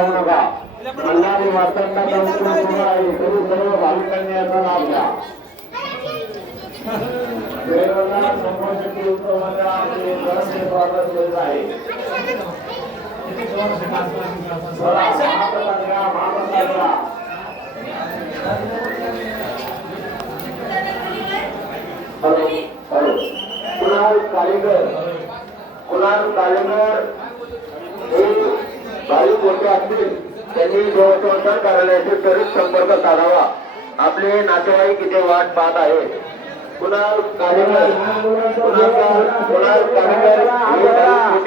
जाऊ नका. मल्हारी मार्तंडा संस्कृत सुरू आहे. सर्व भाविकांनी याचा लाभ घ्या. देवनाथ संभाषण उत्सवाचा परस्पर स्वागत केलं आहे. कुणाल कालेकर हे भाई कोणते असतील त्यांनी देवस्थान कार्यालयाशी त्वरित संपर्क साधावा. आपले नातेवाईक इथे वाट पाहत आहेत. कुणाल कालेकर कुठे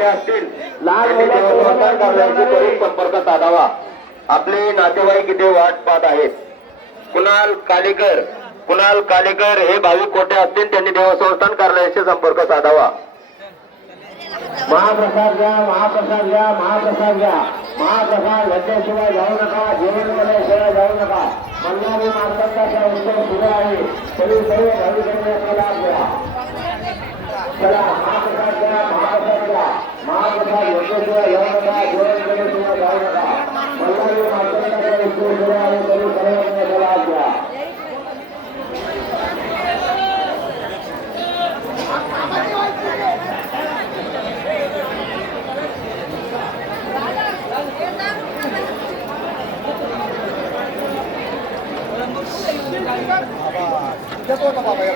असतील त्यांनी देवस्थान कार्यालयाशी त्वरित संपर्क साधावा. आपले नातेवाईक इथे वाट पाहत आहेत. कुणाल कालेकर हे भाविक कोठे असतील त्यांनी देवस्थान कार्यालयाशी संपर्क साधावा. महाप्रसाद घातल्याशिवाय जाऊ नका. जेवण केल्याशिवाय जाऊ नका. मल्हारी मार्तंडाचा उत्सव सुरू आहे. सर्व भाविकांनी याचा लाभ घ्या. चला महाप्रसाद घ्या. महाप्रसाद घेतल्याशिवाय जाऊ नका. जेवण केल्याशिवाय जाऊ नका. मल्हारी मार्तंडाचा उत्सव सुरू आहे. सर्व भाविकांनी याचा लाभ घ्या. बाबा